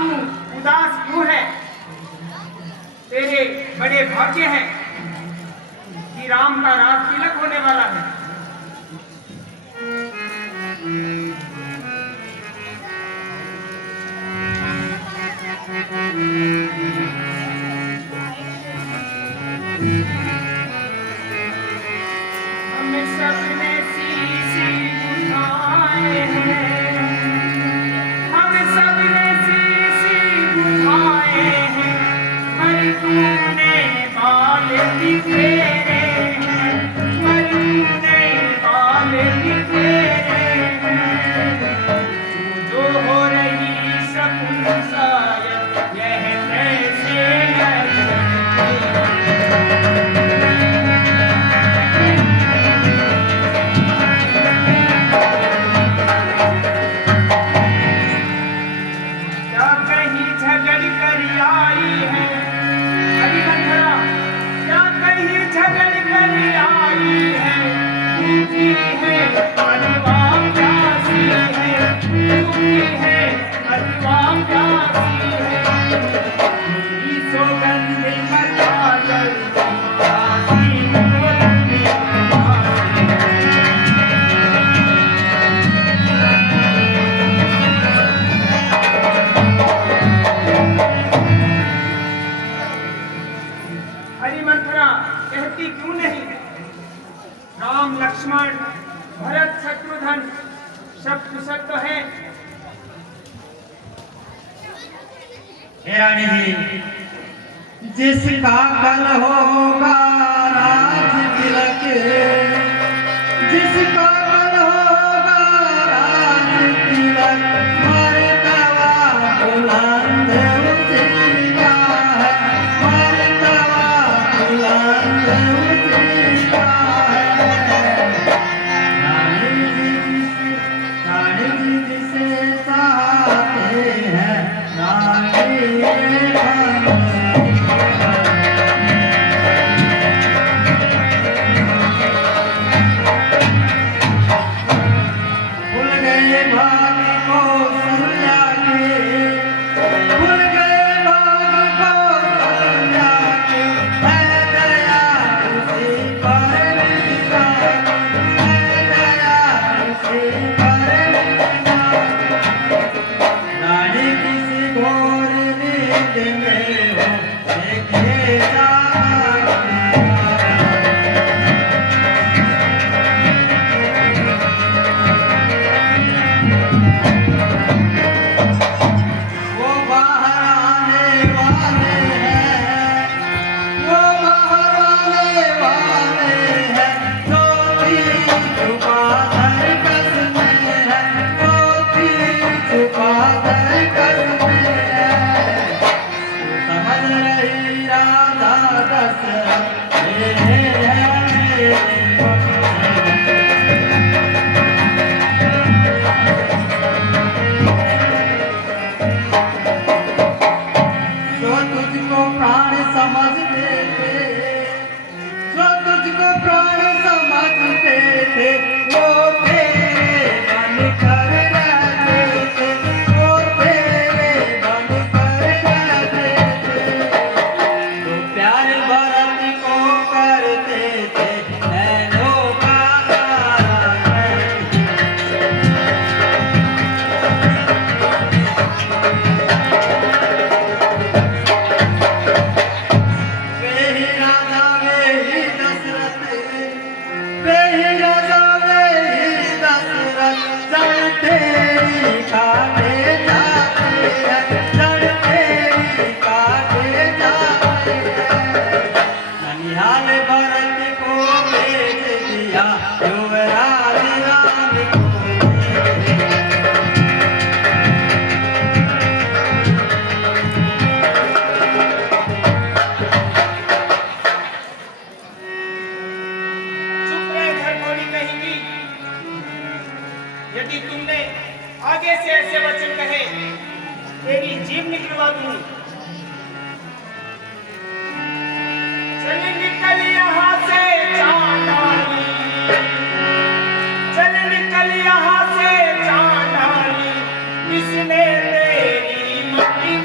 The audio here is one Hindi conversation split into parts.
तू उदास क्यों है? तेरे बड़े भाग्य हैं कि राम का राज तिलक होने वाला है। हम सबने शीशी उठाए हैं, हम सबने शीशी उठाए हैं, पर तूने बाल बिखेरे हैं, पर तूने बाल बिखेरे हैं। तू जो हो रही सपन शायद यह कैसे है? कहती क्यों नहीं? राम लक्ष्मण भरत शत्रुघ्न शब्द सत्य है। रानी जी, जिसका कल होगा राज तिलक, जिसका कल होगा राज तिलक, मर्तबा बुलंद उसी का है, मर्तबा बुलंद उसी का है। रानी जी जिसे चाहते हैं, यदि तुमने आगे से ऐसे वचन कहे, तेरी जीभ निकलवा दूंगी। चल निकल यहाँ से चांडाली, चल निकल यहाँ से चांडाली, इसने तेरी मट्टी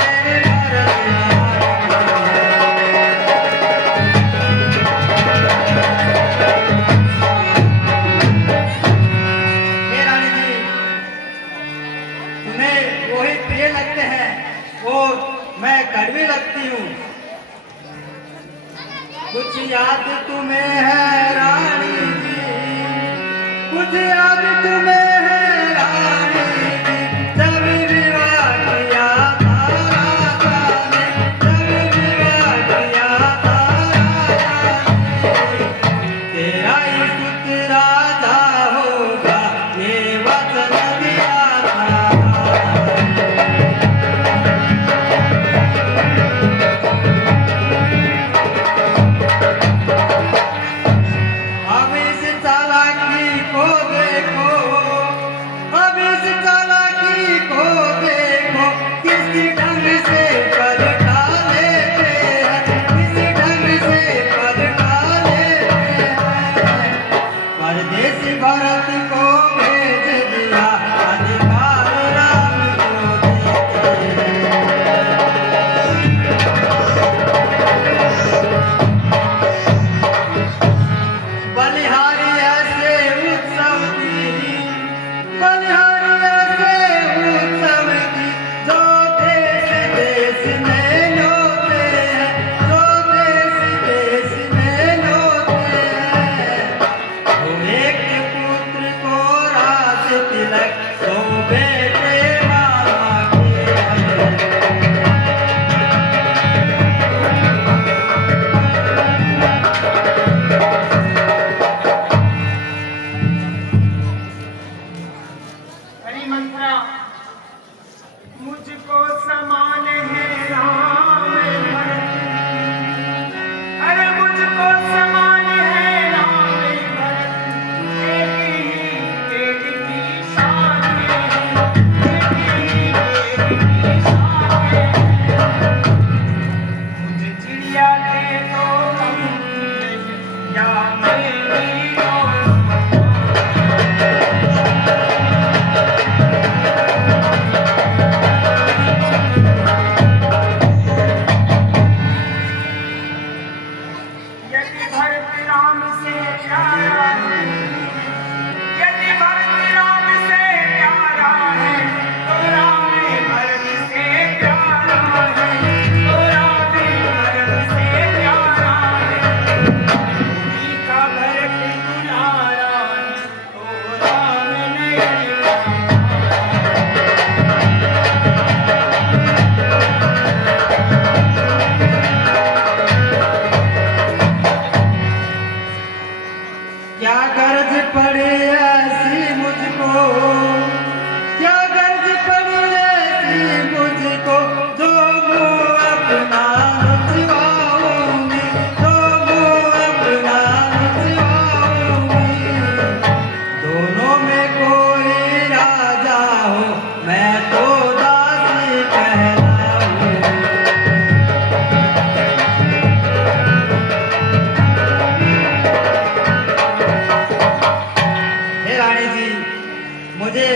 मेरे भरत हे रानी जी, तुम्हें वही प्रिय लगते हैं और मैं कड़वी लगती हूँ। कुछ याद तुम्हें है रानी जी, कुछ याद तुम्हें है रानी जी, जब विवाह किया था राजा ने, जब विवाह किया था राजा ने, तेरा इष्ट राजा होगा ये वचन दिया था। अब इस चालाकी को देखो, अब इस चालाकी को देखो, किस ढंग से पलटा लेते हैं, किस ढंग से पलटा लेते हैं। परदेसी भरत को भेज दिया, अधिकार राम को देते हैं। बलिहारी ऐसे उत्सव की, बलिहारी ऐसे उत्सव की, जो देश देश में लोते हैं, जो देश देश में लोते हैं। वो एक पुत्र को राज तिलक, दो बेटे मामा के हैं। हरि मंत्रा मुझको समान है राम भरत, अरे मुझको समान है राम भरत, एक ही पेड़ की शान है, एक ही पेड़ की शान है। मुझे चिड़िया दे तो या मेरी और यदि भरत राम से प्यारा है, यदि भरत राम से प्यारा है, तो राम भरत से प्यारा है, तो राम भरत से प्यारा है। भूमि का भरत दुलारा है, तो राम नहीं क्या गर्ज पड़े ऐसी मुझको, क्या गर्ज पड़े ऐसी मुझको, जो वो अपना नचवाऊंगी, जो वो अपना नचवाऊंगी। दोनों में कोई राजा हो, मैं तो दासी कहलाऊंगी। हे रानी जी, मुझे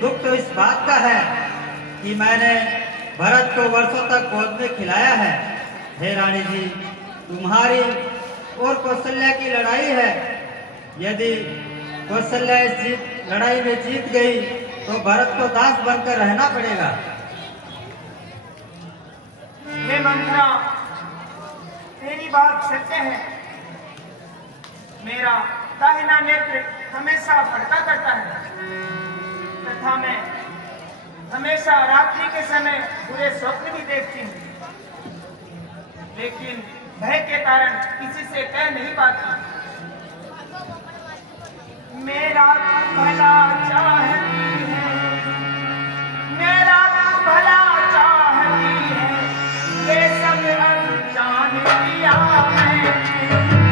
दुख तो इस बात का है कि मैंने भरत को वर्षों तक गोद में खिलाया है। हे रानी जी, तुम्हारी और कौशल्या की लड़ाई है। यदि कौशल्या इस लड़ाई में जीत गई तो भरत को दास बनकर रहना पड़ेगा। हे मंत्रा, तेरी बात सत्य है। मेरा दाहिना नेत्र हमेशा भटका करता है तथा मैं हमेशा रात्रि के समय बुरे स्वप्न भी देखती हूँ, लेकिन भय के कारण किसी से कह नहीं पाती। मेरा तू भला चाहती है, मेरा तू भला चाहती है, ये सब अब जान लिया मैंने,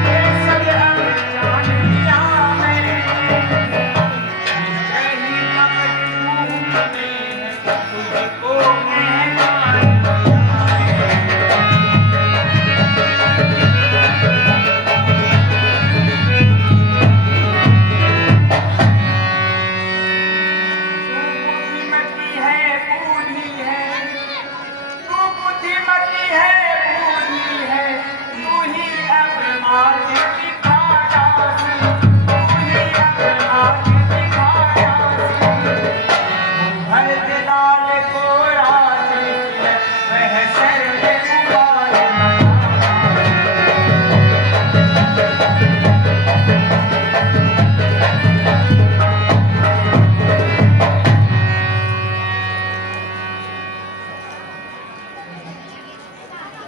ये सब अब जान लिया मैंने। यही कपट मुंह में तुझको मैं मान बुद्धिमती है, बूढ़ी है, बली है बूढ़ी है, तू ही अब माथे दिखा दासी, तू ही अब माथे दिखा दासी। भर दिलाल को राजे वह सर पे उबाल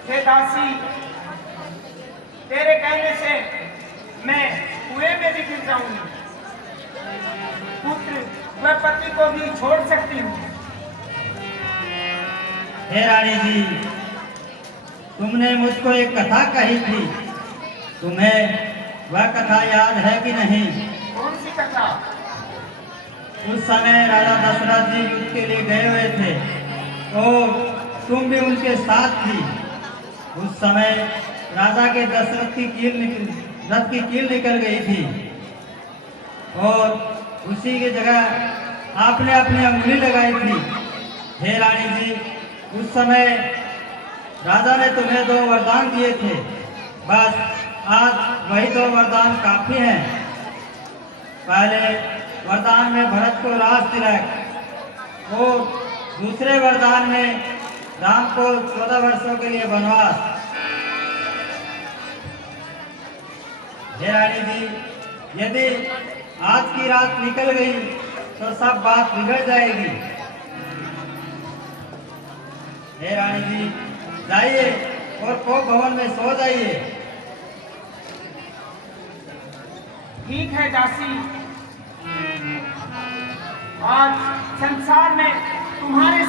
हे दासी, तेरे कहने से मैं कुएं में भी गिर जाऊंगी। पुत्र व पति को भी छोड़ सकती हूँ। हे रानी जी, तुमने मुझको एक कथा कही थी, तुम्हें वह कथा याद है कि नहीं? कौन सी कथा? उस समय राजा दशरथ जी युद्ध के लिए गए हुए थे और तुम भी उनके साथ थी। उस समय राजा के दशरथ की रथ की कील निकल गई थी और उसी की जगह आपने अपनी अंगुली लगाई थी। हे रानी जी, उस समय राजा ने तुम्हें 2 वरदान दिए थे, बस आज वही 2 वरदान काफी हैं। पहले वरदान में भरत को राज तिलक और दूसरे वरदान में राम को 14 वर्षों के लिए वनवास। हे रानी जी, यदि आज की रात निकल गई तो सब बात बिगड़ जाएगी। हे रानी जी, जाइए और कोप भवन में सो जाइए। ठीक है दासी, आज संसार में तुम्हारे